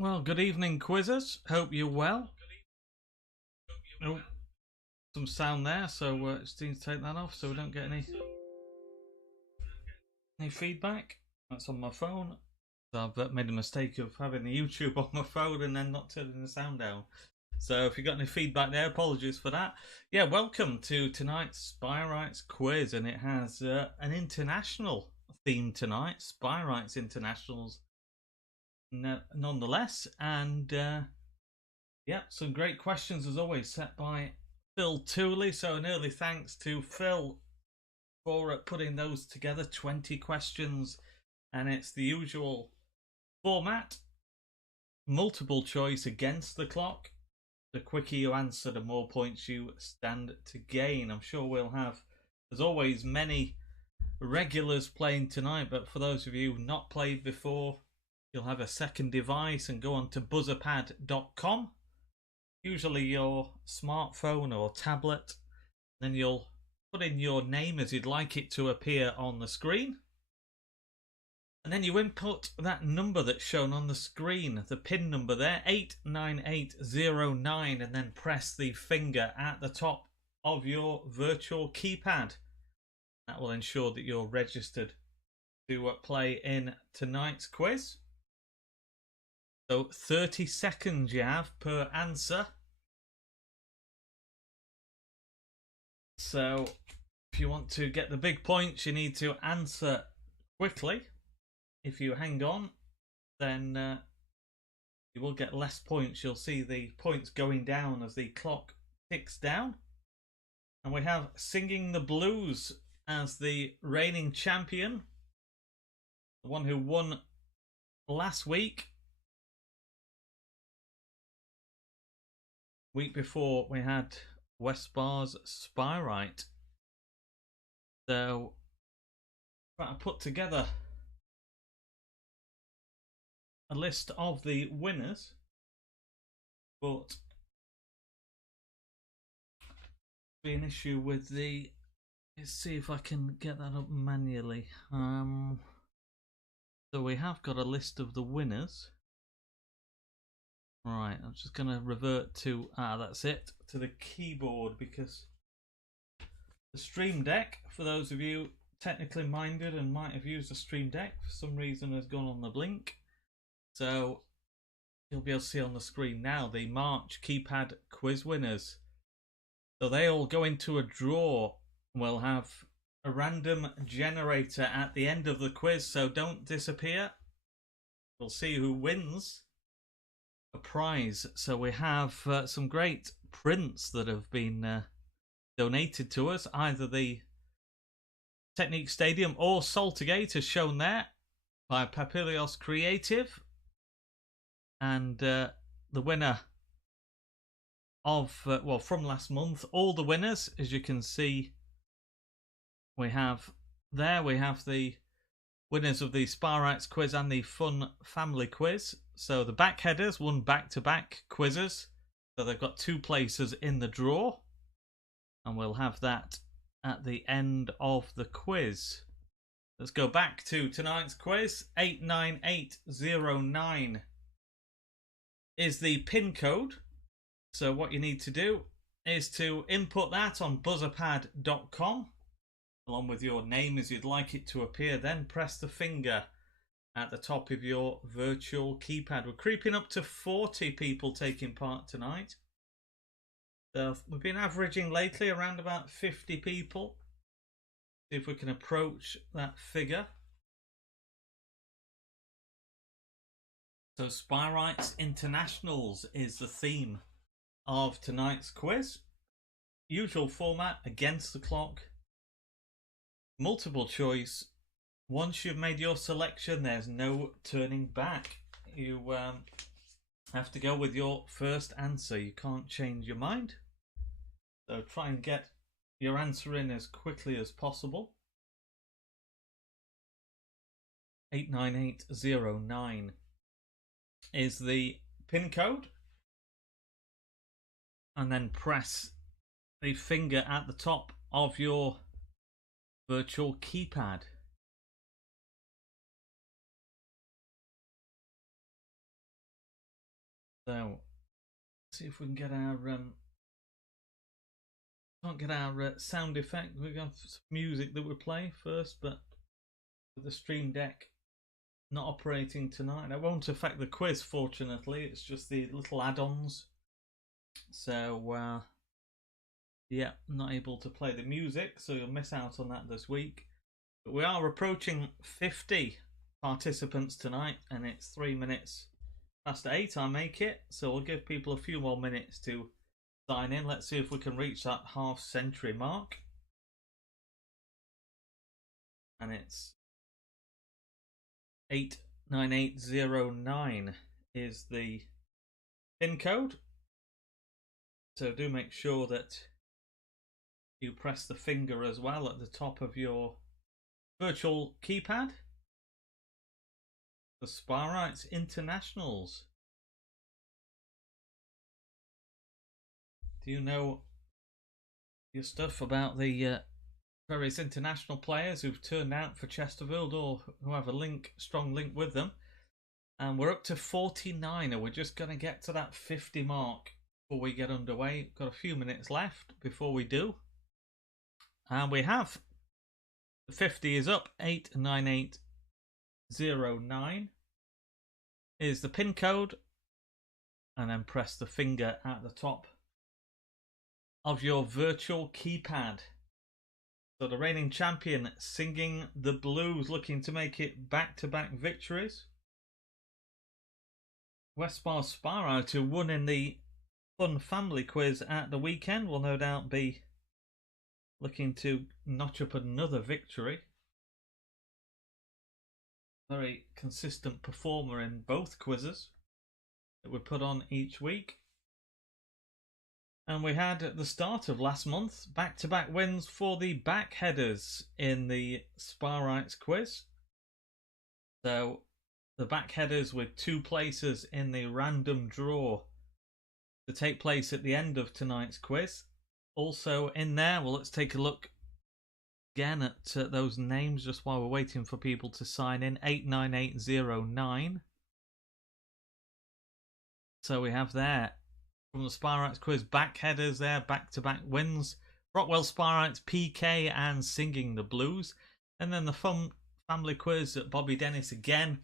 Well, good evening, quizzers. Hope you're well. Oh, some sound there, so just need to take that off so we don't get any feedback. That's on my phone. So I've made a mistake of having the YouTube on my phone and then not turning the sound down. So if you got any feedback there, apologies for that. Yeah, welcome to tonight's Spireites Quiz, and it has an international theme tonight. Spireites Internationals, nonetheless, and yeah, some great questions as always set by Phil Tooley. So an early thanks to Phil for putting those together. 20 questions, and it's the usual format. Multiple choice against the clock. The quicker you answer, the more points you stand to gain. I'm sure we'll have, as always, many regulars playing tonight, but for those of you not played before, you'll have a second device and go on to buzzerpad.com. Usually your smartphone or tablet. Then you'll put in your name as you'd like it to appear on the screen. And then you input that number that's shown on the screen, the PIN number there, 89809, and then press the finger at the top of your virtual keypad. That will ensure that you're registered to play in tonight's quiz. So 30 seconds you have per answer. So if you want to get the big points, you need to answer quickly. If you hang on, then you will get less points. You'll see the points going down as the clock ticks down. And we have Singing the Blues as the reigning champion, the one who won last week. Week before we had Westbar's Spirite. So I put together a list of the winners, but be an issue with the. Let's see if I can get that up manually. So we have got a list of the winners. Right, I'm just going to revert to, that's it, to the keyboard, because the Stream Deck, for those of you technically minded and might have used a Stream Deck, for some reason has gone on the blink. So you'll be able to see on the screen now the March keypad quiz winners. So they all go into a draw. We'll have a random generator at the end of the quiz, so don't disappear. We'll see who wins a prize. So we have some great prints that have been donated to us, either the Technique Stadium or Saltergate as shown there by Papilios Creative. And the winner of, from last month, all the winners, as you can see, we have the winners of the Spireites Quiz and the Fun Family Quiz. So the backheaders won back-to-back quizzes. So they've got 2 places in the draw. And we'll have that at the end of the quiz. Let's go back to tonight's quiz. 89809 is the PIN code. So what you need to do is to input that on buzzerpad.com along with your name as you'd like it to appear. Then press the finger at the top of your virtual keypad. We're creeping up to 40 people taking part tonight. So we've been averaging lately around about 50 people. See if we can approach that figure. So Spireites Internationals is the theme of tonight's quiz. Usual format, against the clock. Multiple choice. Once you've made your selection, there's no turning back. You have to go with your first answer. You can't change your mind. So try and get your answer in as quickly as possible. 89809 is the PIN code. And then press the finger at the top of your virtual keypad. So, see if we can get our can't get our sound effect. We're going to have some music that we play first, but with the Stream Deck not operating tonight, that won't affect the quiz. Fortunately, it's just the little add-ons. So, yeah, not able to play the music, so you'll miss out on that this week. But we are approaching 50 participants tonight, and it's 3 minutes past 8. I make it, so we'll give people a few more minutes to sign in. Let's see if we can reach that half-century mark. And it's 89809 is the PIN code. So do make sure that you press the finger as well at the top of your virtual keypad. The Spireites Internationals. Do you know your stuff about the various international players who've turned out for Chesterfield or who have a strong link with them? And we're up to 49, and we're just going to get to that 50 mark before we get underway. Got a few minutes left before we do. And we have. The 50 is up. 89809 is the PIN code. And then press the finger at the top of your virtual keypad. So the reigning champion, Singing the Blues, looking to make it back-to-back victories. Westbar Spireite, who won in the Fun Family Quiz at the weekend, will no doubt be looking to notch up another victory. Very consistent performer in both quizzes that we put on each week. And we had at the start of last month back-to-back wins for the backheaders in the Spireites Quiz. So the backheaders with 2 places in the random draw to take place at the end of tonight's quiz. Also in there, well, let's take a look again at those names just while we're waiting for people to sign in. 89809. So we have there from the Spireites Quiz backheaders there, back-to-back wins. Brockwell Spireites, PK and Singing the Blues. And then the Fun Family Quiz at Bobby Dennis again.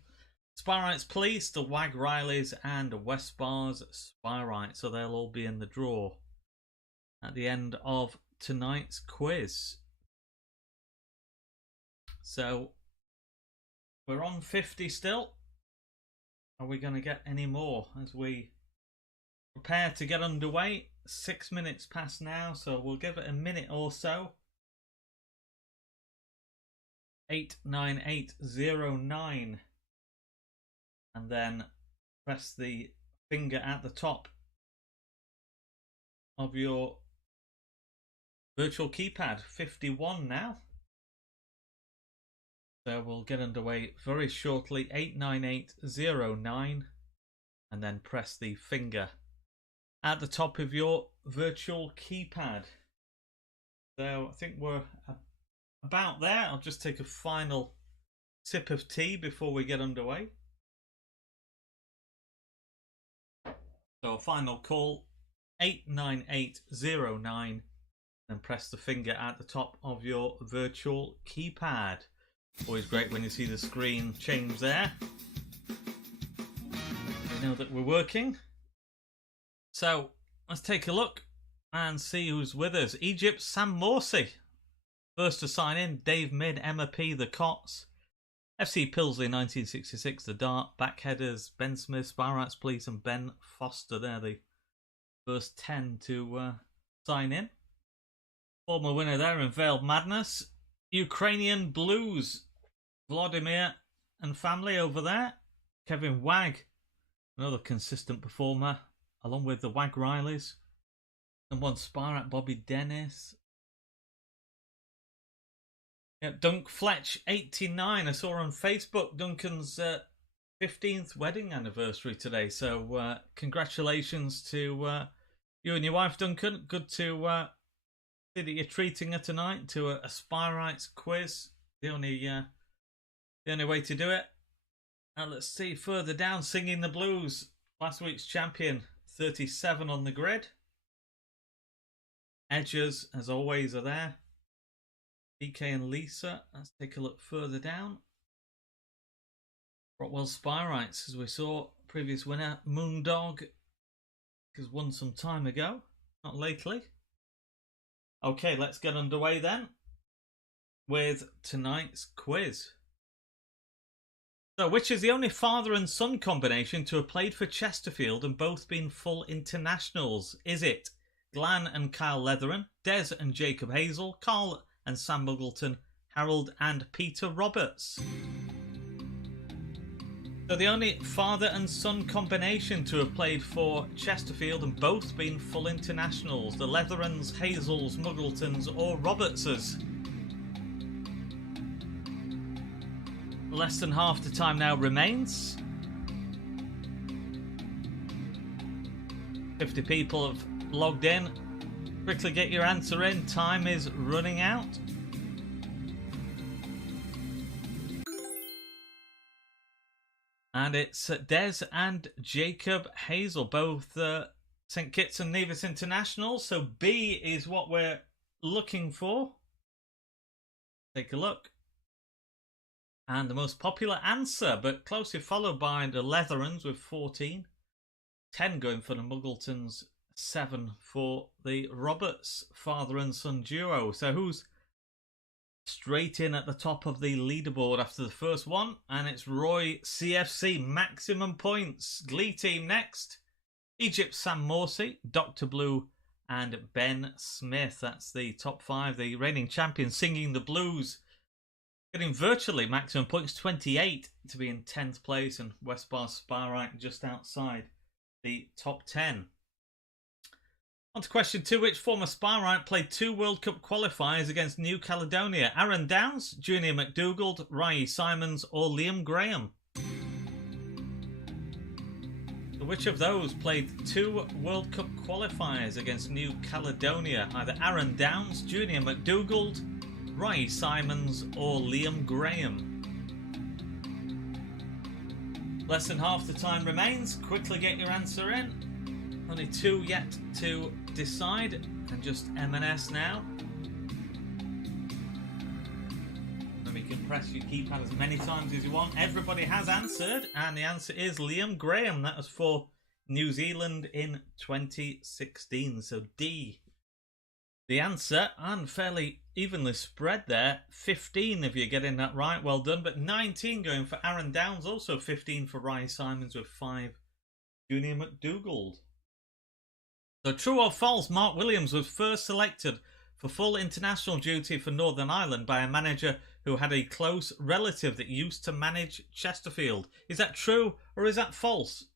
Spireites Police, the Wag Rileys and Westbar's Spireites. So they'll all be in the draw at the end of tonight's quiz. So we're on 50 still. Are we going to get any more as we prepare to get underway? 6 minutes past now, so we'll give it a minute or so. 89809. And then press the finger at the top of your virtual keypad. 51 now. So we'll get underway very shortly. 89809. And then press the finger at the top of your virtual keypad. So I think we're about there. I'll just take a final sip of tea before we get underway. So final call, 89809, and press the finger at the top of your virtual keypad. Always great when you see the screen change there. You know that we're working. So let's take a look and see who's with us. Egypt, Sam Morsey. First to sign in, Dave Mid, Emma P, The Cots. FC Pilsley 1966, The Dart. Backheaders, Ben Smith, Spireites Police and Ben Foster. They're the first 10 to sign in. Former winner there in Veiled Madness. Ukrainian Blues, Vladimir and family over there. Kevin Wag, another consistent performer, along with the Wag Rileys. And one Spireite, Bobby Dennis. Yeah, Dunk Fletch 89. I saw on Facebook Duncan's 15th wedding anniversary today. So congratulations to you and your wife, Duncan. Good to see that you're treating her tonight to a Spireites quiz. The only way to do it. Now let's see further down. Singing the Blues. Last week's champion, 37 on the grid. Edges, as always, are there. PK and Lisa. Let's take a look further down. Rockwell Spireites, as we saw, previous winner, Moondog, has won some time ago, not lately. Okay, let's get underway then with tonight's quiz. So, which is the only father and son combination to have played for Chesterfield and both been full internationals? Is it Glan and Kyle Leatheran, Des and Jacob Hazel, Carl and Sam Muggleton, Harold and Peter Roberts? So the only father and son combination to have played for Chesterfield and both been full internationals, the Leatherans, Hazels, Muggletons or Robertses. Less than half the time now remains. 50 people have logged in. Quickly get your answer in. Time is running out. And it's Des and Jacob Hazel, both St Kitts and Nevis internationals. So B is what we're looking for. Take a look. And the most popular answer, but closely followed by the Leatherans with 14. 10 going for the Muggletons, 7 for the Roberts father and son duo. So who's straight in at the top of the leaderboard after the first one? And it's Roy CFC, maximum points. Glee team next. Egypt Sam Morsey, Dr. Blue and Ben Smith. That's the top 5, the reigning champions singing the blues. Getting virtually maximum points, 28 to be in 10th place, and Westbar Spireite just outside the top 10. On to question 2. Which former Spireite played 2 World Cup qualifiers against New Caledonia? Aaron Downs, Junior McDougald, Rye Simons or Liam Graham? Which of those played 2 World Cup qualifiers against New Caledonia? Either Aaron Downs, Junior McDougald, Rye Simons or Liam Graham? Less than half the time remains. Quickly get your answer in. Only 2 yet to decide, and just M&S now. And you can press your keypad as many times as you want. Everybody has answered, and the answer is Liam Graham. That was for New Zealand in 2016. So D, the answer, and fairly evenly spread there. 15 if you're getting that right, well done. But 19 going for Aaron Downs, also 15 for Rye Simons with 5 Junior McDougald. So true or false, Mark Williams was first selected for full international duty for Northern Ireland by a manager who had a close relative that used to manage Chesterfield. Is that true or is that false?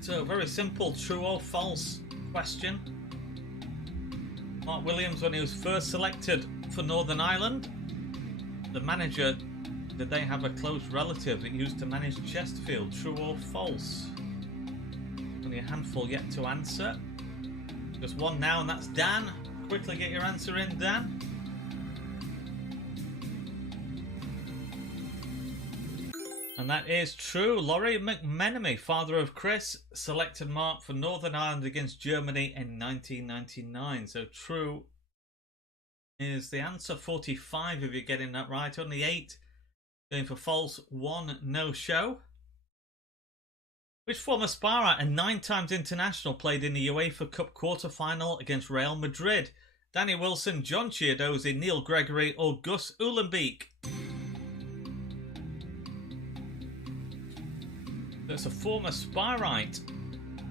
So very simple, true or false question. Mark Williams, when he was first selected for Northern Ireland, the manager, did they have a close relative that used to manage Chesterfield? True or false? Only a handful yet to answer. Just one now, and that's Dan. Quickly get your answer in, Dan. And that is true. Laurie McMenemy, father of Chris, selected Mark for Northern Ireland against Germany in 1999. So true is the answer. 45 if you're getting that right. Only 8 going for false. 1 no-show. Which former Spireite and 9 times international played in the UEFA Cup quarter-final against Real Madrid? Danny Wilson, John Chiadozi, Neil Gregory or Gus Uhlenbeek? That's a former Spireite.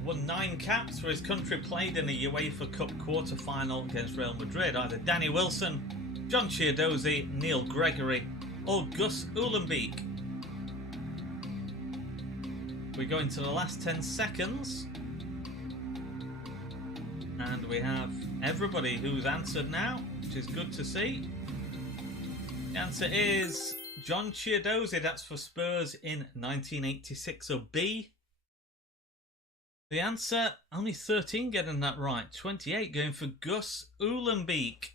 Won 9 caps for his country, played in the UEFA Cup quarter-final against Real Madrid. Either Danny Wilson, John Chiadozi, Neil Gregory or Gus Uhlenbeek. We go into the last 10 seconds. And we have everybody who's answered now, which is good to see. The answer is John Chiadozi. That's for Spurs in 1986. So B. The answer, only 13 getting that right. 28 going for Gus Uhlenbeek.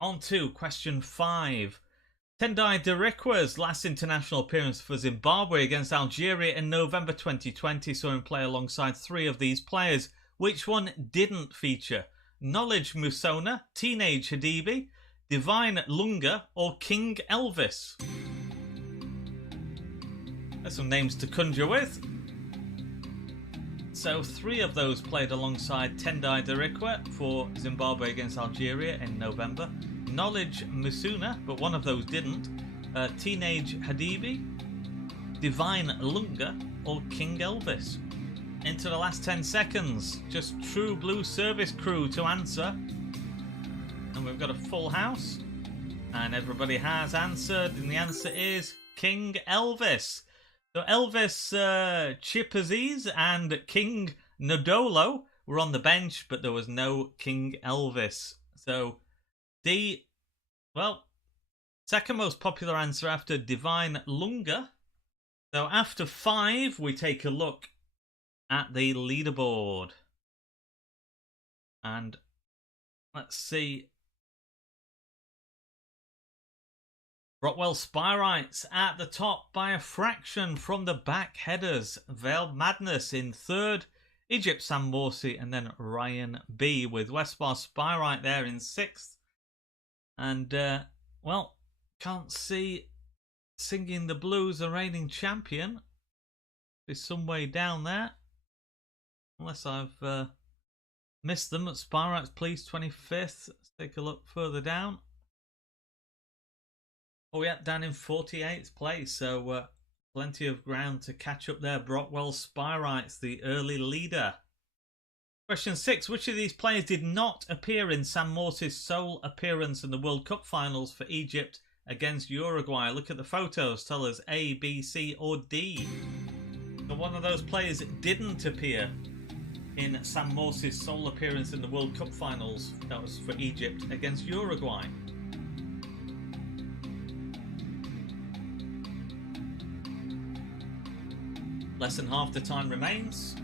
On to question 5. Tendai Dirikwa's last international appearance for Zimbabwe against Algeria in November 2020 saw him play alongside 3 of these players. Which one didn't feature? Knowledge Musona, Teenage Hadibi, Divine Lunga, or King Elvis? There's some names to conjure with. So 3 of those played alongside Tendai Dirikwa for Zimbabwe against Algeria in November. Knowledge Musuna, but one of those didn't. Teenage Hadibi, Divine Lunga, or King Elvis? Into the last 10 seconds. Just True Blue Service Crew to answer. And we've got a full house. And everybody has answered. And the answer is King Elvis. So Elvis Chipaziz and King Nodolo were on the bench, but there was no King Elvis. So D, well, second most popular answer after Divine Lunga. So after 5, we take a look at the leaderboard. And let's see. Rockwell Spireites at the top by a fraction from the back headers. Veiled Madness in 3rd. Egypt Sam Morsi and then Ryan B with Westbar Spireite there in 6th. And, well, can't see Singing the Blues, the reigning champion. There's some way down there. Unless I've missed them at Spireites, please, 25th. Let's take a look further down. Oh, yeah, down in 48th place. So, plenty of ground to catch up there. Brockwell Spireites, the early leader. Question 6. Which of these players did not appear in Sam Morse's sole appearance in the World Cup finals for Egypt against Uruguay? Look at the photos. Tell us A, B, C or D. So one of those players didn't appear in Sam Morse's sole appearance in the World Cup finals. That was for Egypt against Uruguay. Less than half the time remains.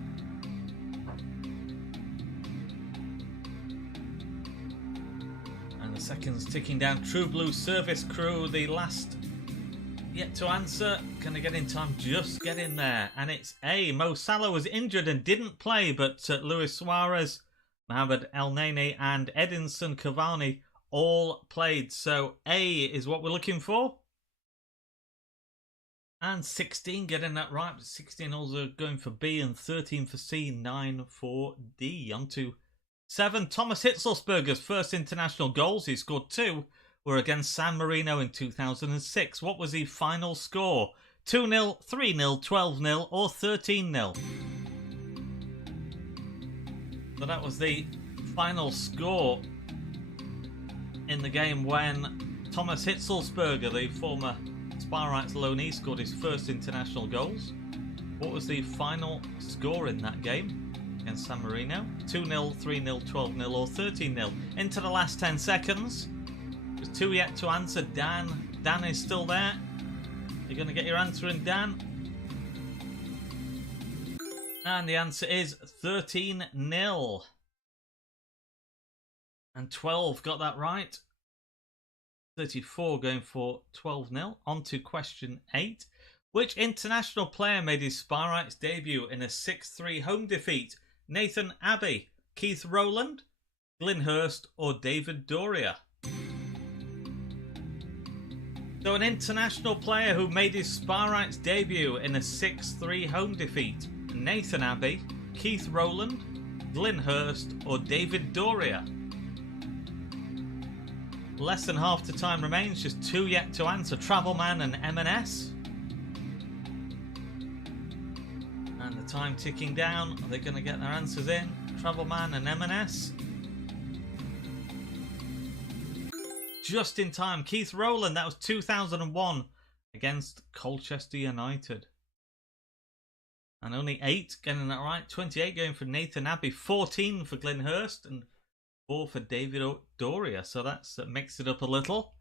And the seconds ticking down. True Blue Service Crew, the last yet to answer. Can I get in time? Just get in there. And it's A. Mo Salah was injured and didn't play, but Luis Suarez, Mohamed El Neni and Edinson Cavani all played. So A is what we're looking for. And 16 getting that right. 16 also going for B and 13 for C, 9 for D. On to 7. Thomas Hitzelsberger's first international goals, he scored 2, were against San Marino in 2006. What was the final score? 2-0, 3-0, 12-0 or 13-0? So that was the final score in the game when Thomas Hitzelsberger, the former Spireites loanee, scored his first international goals. What was the final score in that game against San Marino? 2-0, 3-0, 12-0 or 13-0? Into the last 10 seconds. There's 2 yet to answer. Dan is still there. You're going to get your answer in, Dan. And the answer is 13-0. And 12 got that right. 34 going for 12-0. On to question 8. Which international player made his Spireites debut in a 6-3 home defeat? Nathan Abbey, Keith Rowland, Glyn Hurst or David Doria? So an international player who made his Spireites debut in a 6-3 home defeat. Nathan Abbey, Keith Rowland, Glyn Hurst or David Doria? Less than half the time remains, just 2 yet to answer. Travelman and M&S. And the time ticking down. Are they going to get their answers in? Travelman and M&S. Just in time. Keith Rowland, that was 2001 against Colchester United. And only 8 getting that right. 28 going for Nathan Abbey. 14 for Glyn Hurst and 4 for David Doria, so that's mixed it up a little.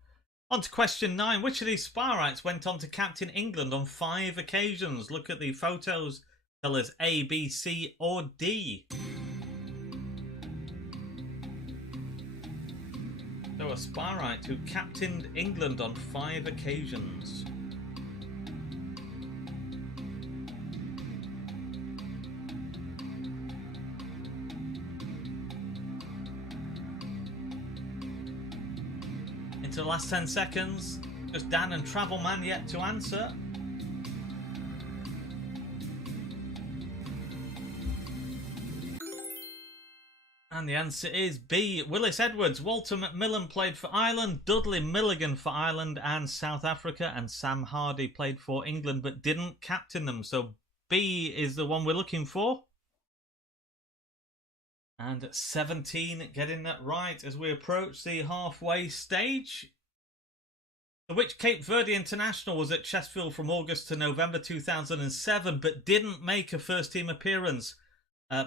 On to question 9. Which of these Spireites went on to captain England on 5 occasions? Look at the photos. Tell us A, B, C or D. So a Spireite who captained England on 5 occasions. Into the last 10 seconds. Just Dan and Travelman yet to answer. And the answer is B. Willis Edwards. Walter Macmillan played for Ireland, Dudley Milligan for Ireland and South Africa, and Sam Hardy played for England but didn't captain them. So B is the one we're looking for. And 17 getting that right as we approach the halfway stage. Which Cape Verde international was at Chesterfield from August to November 2007 but didn't make a first team appearance?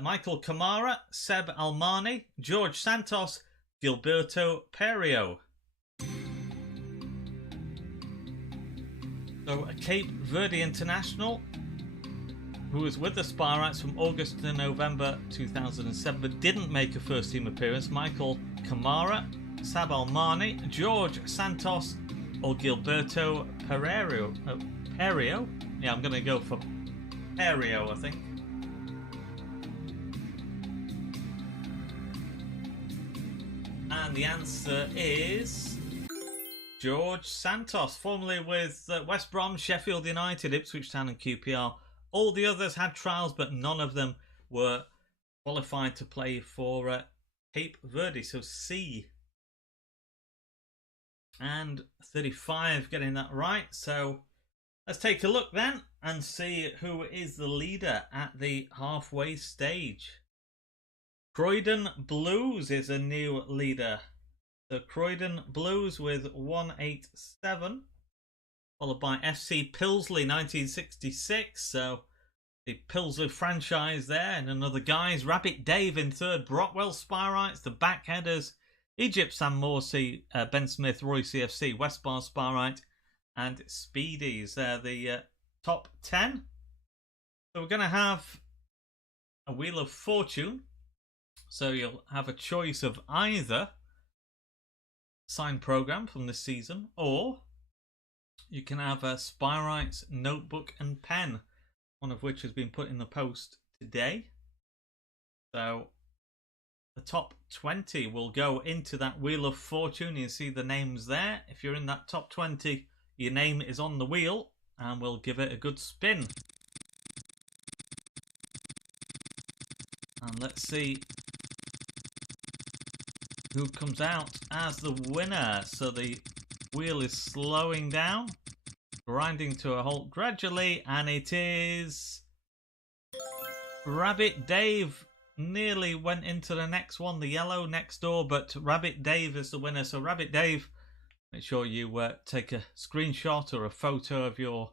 Michael Kamara, Seb Almani, George Santos, Gilberto Perio. So a Cape Verde international who was with the Spireites from August to November 2007 but didn't make a first team appearance. Michael Kamara, Seb Almani, George Santos or Gilberto Perio. Perio? Yeah, I'm going to go for Perio, I think. And the answer is George Santos, formerly with West Brom, Sheffield United, Ipswich Town and QPR. All the others had trials, but none of them were qualified to play for Cape Verde. So C. And 35 getting that right. So let's take a look then and see who is the leader at the halfway stage. Croydon Blues is a new leader. The Croydon Blues with 187, followed by FC Pilsley 1966. So the Pilsley franchise there, and another guys. Rabbit Dave in third. Brockwell Spireites, the Backheaders, Egypt Sam Morsey, Ben Smith, Roy CFC, West Bar Spireite, and Speedies. They're the top 10. So we're going to have a Wheel of Fortune. So you'll have a choice of either signed program from this season, or you can have a Spireites notebook and pen, one of which has been put in the post today. So the top 20 will go into that Wheel of Fortune. You see the names there. If you're in that top 20, your name is on the wheel, and we'll give it a good spin. And let's see who comes out as the winner. So the wheel is slowing down, grinding to a halt gradually, and it is Rabbit Dave. Nearly went into the next one, the yellow next door, but Rabbit Dave is the winner. So Rabbit Dave, make sure you take a screenshot or a photo of your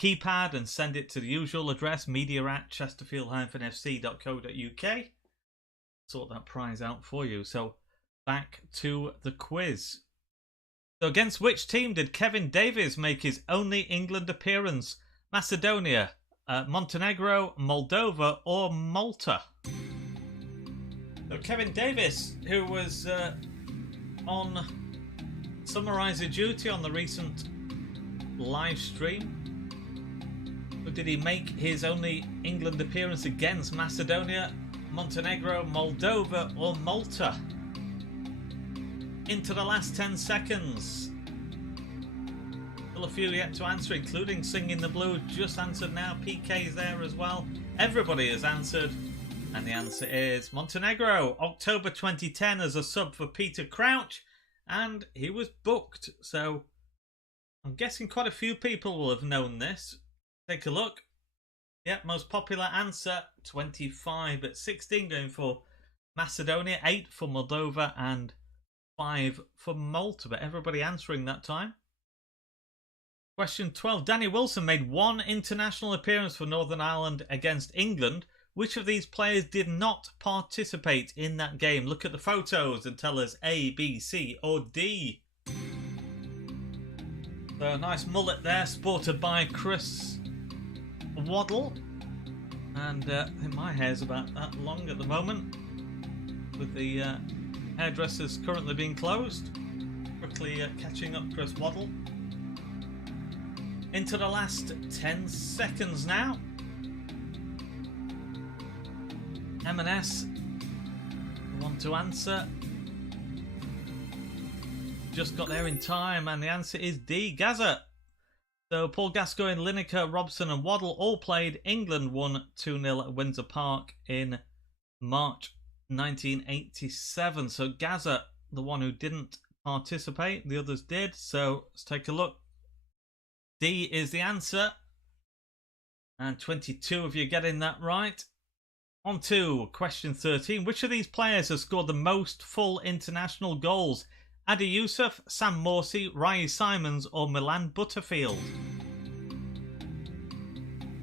keypad and send it to the usual address, media@chesterfield-fc.co.uk. Sort that prize out for you. So back to the quiz. So against which team did Kevin Davies make his only England appearance? Macedonia, Montenegro, Moldova or Malta? So Kevin Davies, who was on summariser duty on the recent live stream. But did he make his only England appearance against Macedonia, Montenegro, Moldova or Malta? Into the last 10 seconds. Still a few yet to answer, including Singing the Blue. Just answered now. PK's there as well. Everybody has answered. And the answer is Montenegro. October 2010 as a sub for Peter Crouch. And he was booked. So I'm guessing quite a few people will have known this. Take a look. Yep, most popular answer 25, but 16 going for Macedonia, 8 for Moldova and 5 for Malta, but everybody answering that time. Question 12. Danny Wilson made one international appearance for Northern Ireland against England. Which of these players did not participate in that game? Look at the photos and tell us A, B, C or D. So a nice mullet there, sported by Chris Waddle. And I think my hair's about that long at the moment, with the hairdressers currently being closed. quickly catching up, Chris Waddle. Into the last 10 seconds now. M&S want to answer. Just got there in time, and the answer is D, Gaza. So Paul Gascoigne, Lineker, Robson and Waddle all played. England won 2-0 at Windsor Park in March 1987. So Gaza, the one who didn't participate, the others did. So let's take a look. D is the answer. And 22 of you getting that right. On to question 13. Which of these players has scored the most full international goals? Adi Youssef, Sam Morsey, Rai Simons or Milan Butterfield?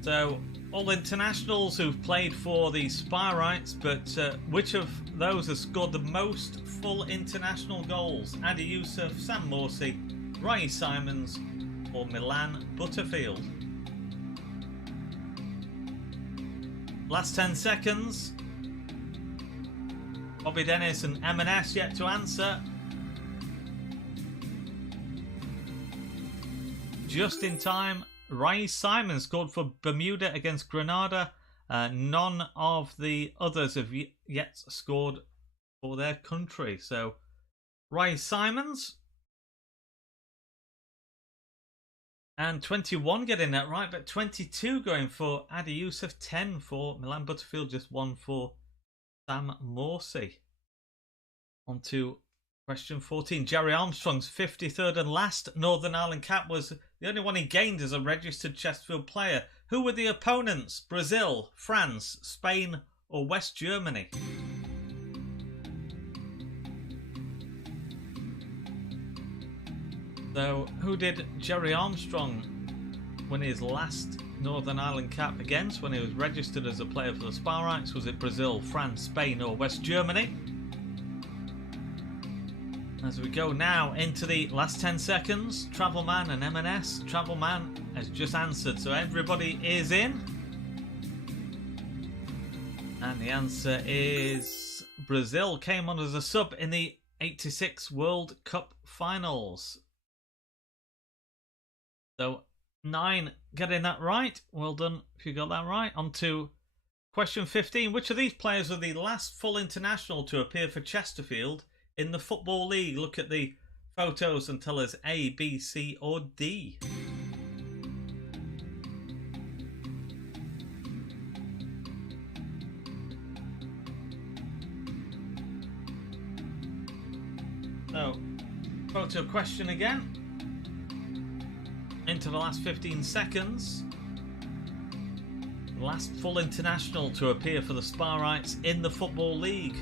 So, all internationals who've played for the Spireites, but which of those has scored the most full international goals? Adi Youssef, Sam Morsey, Rai Simons or Milan Butterfield? Last 10 seconds. Bobby Dennis and M&S yet to answer. Just in time, Rai Simon scored for Bermuda against Grenada. None of the others have yet scored for their country. So, Rai Simons. And 21 getting that right, but 22 going for Adi Youssef, 10 for Milan Butterfield, just 1 for Sam Morsey. On to question 14. Jerry Armstrong's 53rd and last Northern Ireland cap was the only one he gained as a registered Chesterfield player. Who were the opponents? Brazil, France, Spain or West Germany? So, who did Jerry Armstrong win his last Northern Ireland cap against when he was registered as a player for the Spireites? Was it Brazil, France, Spain or West Germany? As we go now into the last 10 seconds, Travelman and M&S. Travelman has just answered, so everybody is in. And the answer is Brazil came on as a sub in the 86 World Cup finals. So 9 getting that right. Well done if you got that right. On to question 15. Which of these players were the last full international to appear for Chesterfield in the Football League? Look at the photos and tell us A, B, C or D. So, photo question again. Into the last 15 seconds. Last full international to appear for the Spireites in the Football League.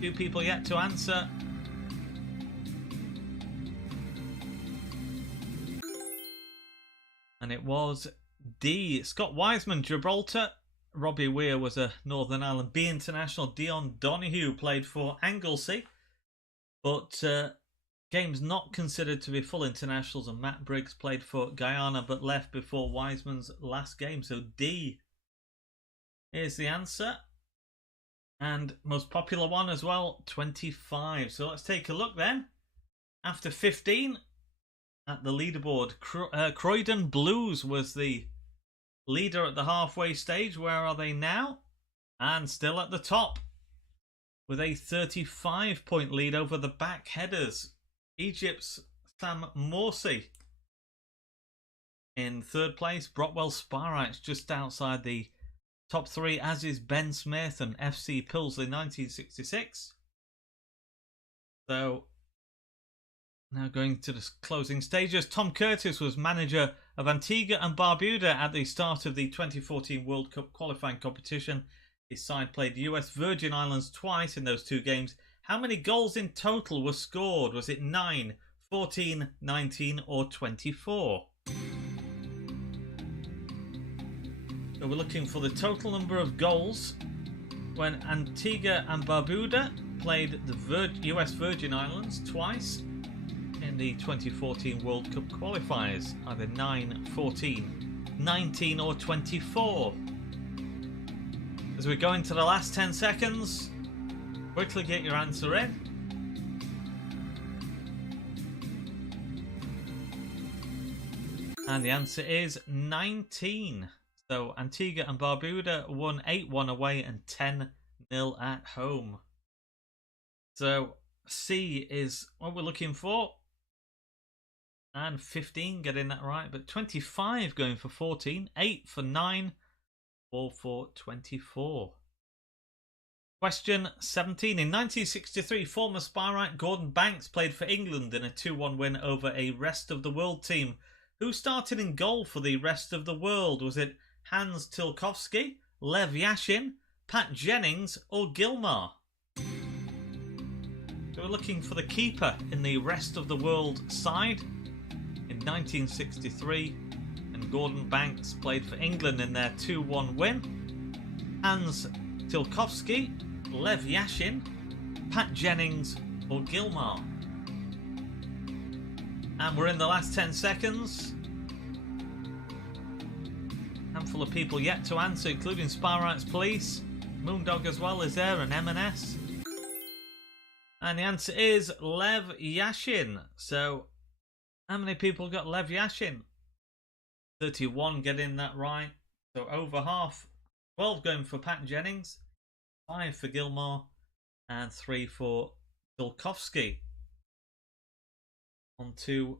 2 people yet to answer. And it was D. Scott Wiseman, Gibraltar. Robbie Weir was a Northern Ireland B international. Dion Donoghue played for Anglesey. But games not considered to be full internationals, and Matt Briggs played for Guyana but left before Wiseman's last game. So D is the answer. And most popular one as well, 25. So let's take a look then. After 15 at the leaderboard, Croydon Blues was the leader at the halfway stage. Where are they now? And still at the top with a 35-point lead over the back headers. Egypt's Sam Morsey in 3rd place. Brockwell Spireites just outside the top 3, as is Ben Smith and FC Pilsley 1966. So now going to the closing stages. Tom Curtis was manager of Antigua and Barbuda at the start of the 2014 World Cup qualifying competition. His side played US Virgin Islands twice in those 2 games. How many goals in total were scored? Was it 9, 14, 19 or 24? So we're looking for the total number of goals when Antigua and Barbuda played the US Virgin Islands twice in the 2014 World Cup qualifiers. Either 9, 14, 19 or 24. As we go into the last 10 seconds, quickly get your answer in. And the answer is 19. So Antigua and Barbuda won 8-1 away and 10-0 at home. So C is what we're looking for. And 15 getting that right, but 25 going for 14, 8 for 9, 4 for 24. Question 17. In 1963, former Spireite Gordon Banks played for England in a 2-1 win over a Rest of the World team. Who started in goal for the Rest of the World? Was it Hans Tilkovsky, Lev Yashin, Pat Jennings or Gilmar? So we're looking for the keeper in the Rest of the World side in 1963, and Gordon Banks played for England in their 2-1 win. Hans Tilkovsky, Lev Yashin, Pat Jennings or Gilmar? And we're in the last 10 seconds. Handful of people yet to answer, including Spireites Police, Moondog as well is there, and M&S. And the answer is Lev Yashin. So how many people got Lev Yashin? 31 getting that right. So over half. 12 going for Pat Jennings, 5 for Gilmar, and 3 for Tilkovsky. On to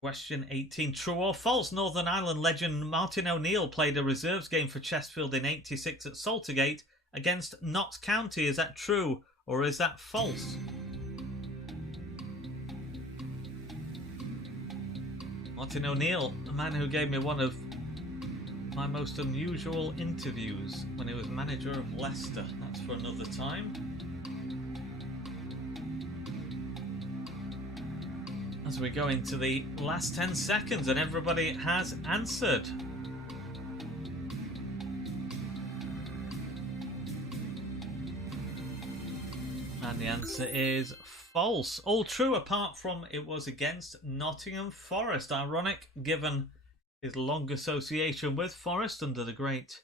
question 18. True or false? Northern Ireland legend Martin O'Neill played a reserves game for Chesterfield in '86 at Saltergate against Notts County. Is that true or is that false? Martin O'Neill, a man who gave me one of my most unusual interviews when he was manager of Leicester. That's for another time. As we go into the last 10 seconds and everybody has answered. And the answer is false. All true apart from it was against Nottingham Forest. Ironic given his long association with Forest under the great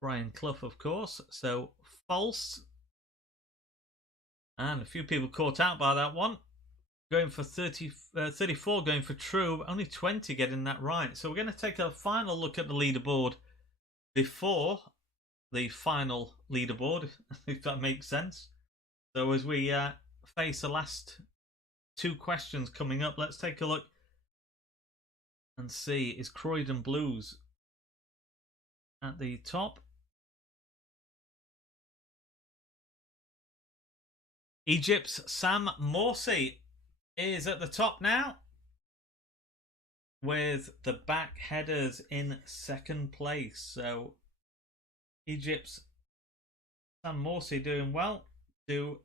Brian Clough, of course. So false. And a few people caught out by that one. Going for 34 going for true, only 20 getting that right. So we're going to take a final look at the leaderboard before the final leaderboard, if that makes sense. So as we face the last 2 questions coming up, let's take a look and see, is Croydon Blues at the top? Egypt's Sam Morsey is at the top now, with the back headers in second place. So Egypt's Sam Morsey doing well to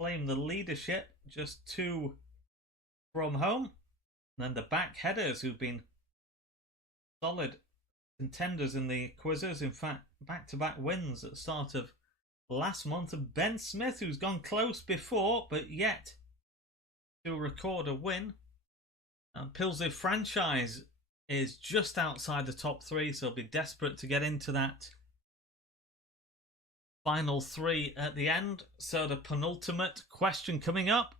claim the leadership, just 2 from home. And then the back headers, who've been solid contenders in the quizzes, in fact back-to-back wins at the start of last month, and Ben Smith, who's gone close before but yet to record a win. And Pilsy Franchise is just outside the top 3, so he'll be desperate to get into that final 3 at the end. So the penultimate question coming up.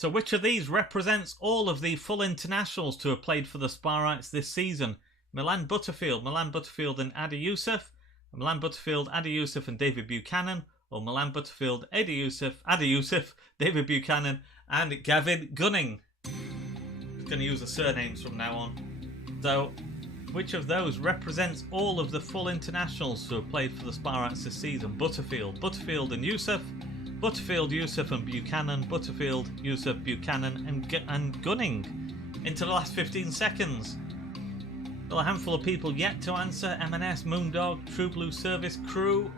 So which of these represents all of the full internationals to have played for the Spireites this season? Milan Butterfield and Adi Youssef, Milan Butterfield, Adi Youssef and David Buchanan, or Milan Butterfield, Adi Youssef, David Buchanan and Gavin Gunning. I'm going to use the surnames from now on. So which of those represents all of the full internationals who have played for the Spireites this season? Butterfield and Youssef, Butterfield, Youssef and Buchanan, Butterfield, Youssef, Buchanan and Gunning. Into the last 15 seconds. Still a handful of people yet to answer. M&S, Moondog, True Blue Service Crew.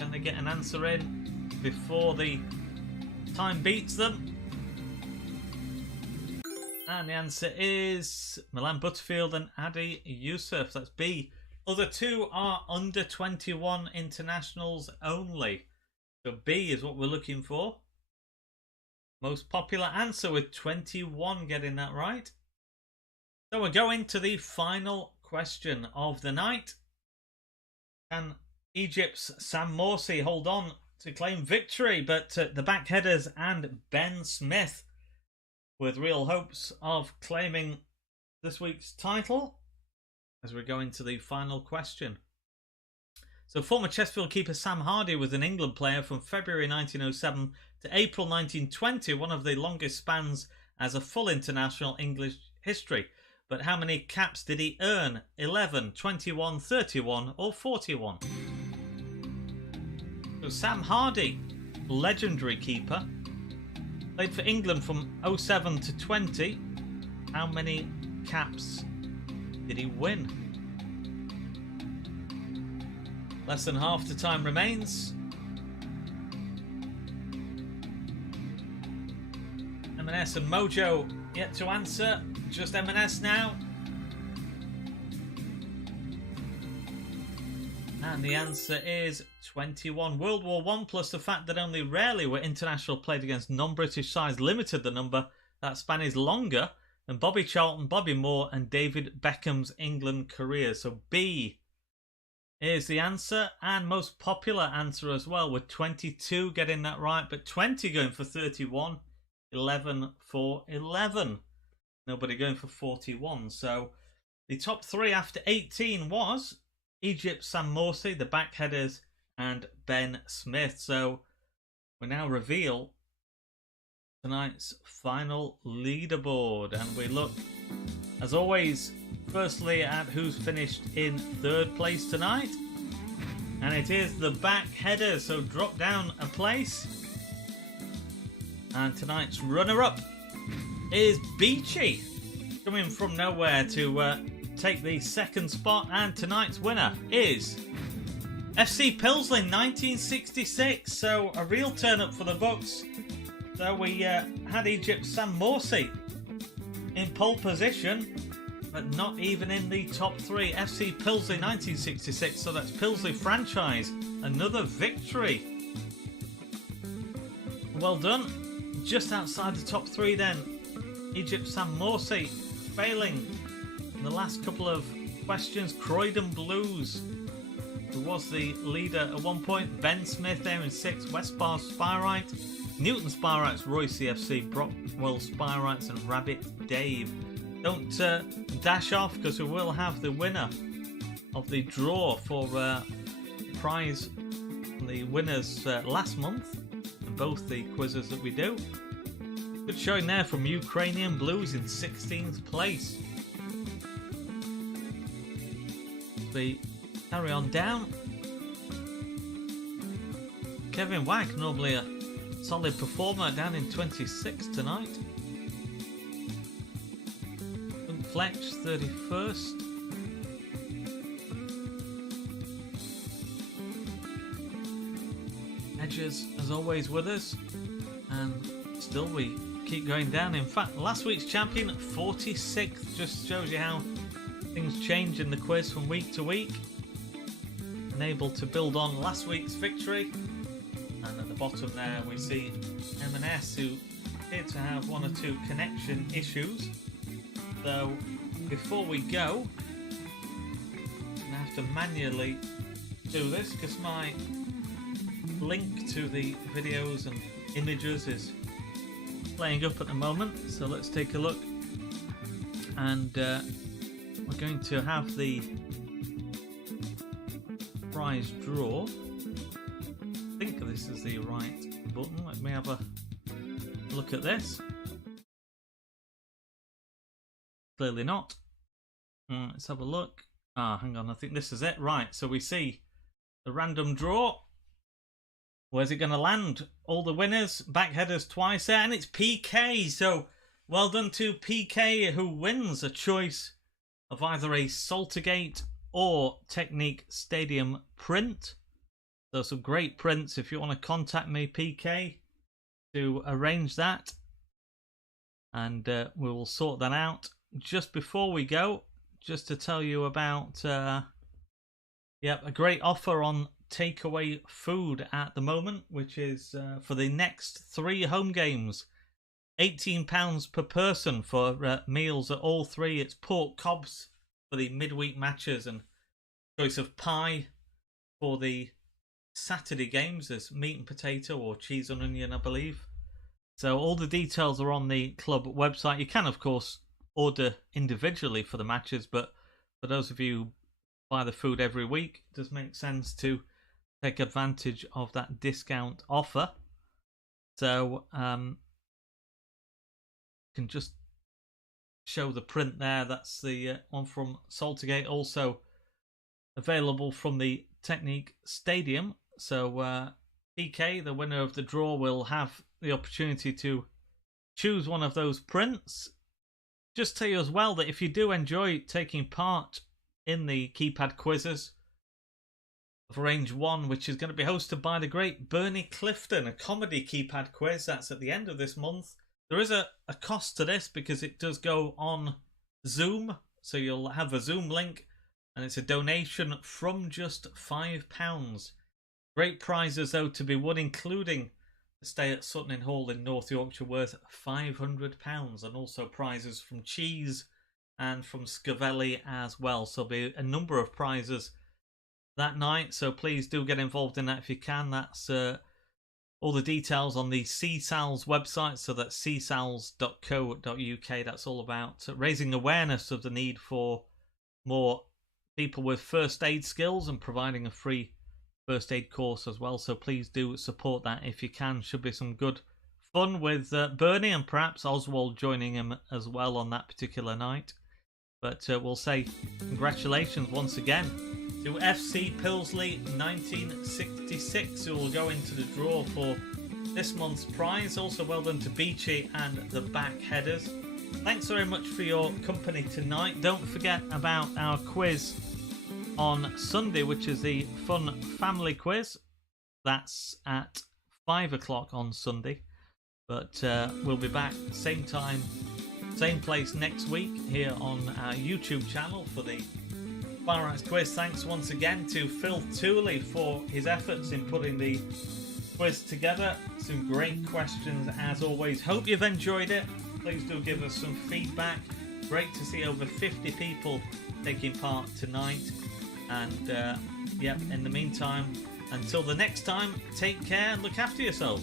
Can they get an answer in before the time beats them? And the answer is Milan Butterfield and Adi Youssef. That's B. Other 2 are under 21 internationals only. So B is what we're looking for. Most popular answer with 21 getting that right. So we're going to the final question of the night. Can Egypt's Sam Morsey hold on to claim victory? But the backheaders and Ben Smith with real hopes of claiming this week's title as we go into the final question. So former Chesterfield keeper Sam Hardy was an England player from February 1907 to April 1920, one of the longest spans as a full international English history. But how many caps did he earn? 11, 21, 31 or 41? So Sam Hardy, legendary keeper, played for England from 07 to 20. How many caps did he win? Less than half the time remains. M&S and Mojo yet to answer. Just M&S now. And the answer is 21. World War I, plus the fact that only rarely were international played against non-British sides, limited the number. That span is longer than Bobby Charlton, Bobby Moore and David Beckham's England career. So B is the answer, and most popular answer as well, with 22 getting that right, but 20 going for 31, 11 for 11. Nobody going for 41. So the top three after 18 was Egypt, Sam Morsey, the backheaders, and Ben Smith. So we now reveal tonight's final leaderboard, and we look, as always, firstly at who's finished in third place tonight, and it is the backheaders. So drop down a place, and tonight's runner-up is Beachy, coming from nowhere to take the second spot, and tonight's winner is FC Pilsley 1966. So a real turn-up for the books. So we had Egypt's Sam Morsey in pole position, but not even in the top three. FC Pilsley 1966, so that's Pilsley franchise, another victory. Well done. Just outside the top three then, Egypt's Sam Morsey failing in the last couple of questions. Croydon Blues, who was the leader at one point. Ben Smith there in sixth. West Bar Spireite, Newton Spireites, Royce CFC, Brockwell Spireites and Rabbit Dave. Don't dash off, because we will have the winner of the draw for prize from the winners last month in both the quizzes that we do. Good showing there from Ukrainian Blues in 16th place. We carry on down. Kevin Wack, normally a solid performer, down in 26th tonight. Fletch 31st. Edges as always with us, and still we keep going down. In fact, last week's champion 46th, just shows you how things change in the quiz from week to week, and able to build on last week's victory. And at the bottom there we see M&S, who appear to have one or two connection issues. So before we go, I'm going to have to manually do this, because my link to the videos and images is playing up at the moment. So let's take a look, and we're going to have the prize draw. I think this is the right button. Let me have a look at this. Clearly not. Let's have a look. Hang on, I think this is it. Right, so we see the random draw. Where's it going to land? All the winners, backheaders twice there, and it's PK. So well done to PK, who wins a choice of either a Saltergate or Technique Stadium print. So some great prints. If you want to contact me, PK, to arrange that, and we will sort that out. Just before we go, just to tell you about a great offer on takeaway food at the moment, which is for the next 3 home games, £18 per person for meals at all 3. It's pork cobs for the midweek matches, and choice of pie for the Saturday games. There's meat and potato or cheese and onion, I believe. So all the details are on the club website. You can, of course, order individually for the matches, but for those of you who buy the food every week, it does make sense to take advantage of that discount offer. So can just show the print there. That's the one from Saltergate, also available from the Technique Stadium. So PK, the winner of the draw, will have the opportunity to choose one of those prints. Just tell you as well that if you do enjoy taking part in the keypad quizzes of Range 1, which is going to be hosted by the great Bernie Clifton, a comedy keypad quiz, that's at the end of this month. There is a cost to this because it does go on Zoom, so you'll have a Zoom link, and it's a donation from just £5. Great prizes, though, to be won, including a stay at Sutton Hall in North Yorkshire worth £500, and also prizes from Cheese and from Scavelli as well. So there'll be a number of prizes that night, so please do get involved in that if you can. That's all the details on the CSALS website, so that's csals.co.uk. That's all about raising awareness of the need for more people with first aid skills and providing a free first aid course as well. So please do support that if you can. Should be some good fun with Bernie and perhaps Oswald joining him as well on that particular night. But we'll say congratulations once again to FC Pilsley 1966, who will go into the draw for this month's prize. Also well done to Beachy and the Backheaders. Thanks very much for your company tonight. Don't forget about our quiz on Sunday, which is the Fun Family Quiz. That's at 5 o'clock on Sunday. But we'll be back same time, same place next week here on our YouTube channel for the Spireites Quiz. Thanks once again to Phil Tooley for his efforts in putting the quiz together. Some great questions as always. Hope you've enjoyed it. Please do give us some feedback. Great to see over 50 people taking part tonight. And in the meantime, until the next time, take care and look after yourselves.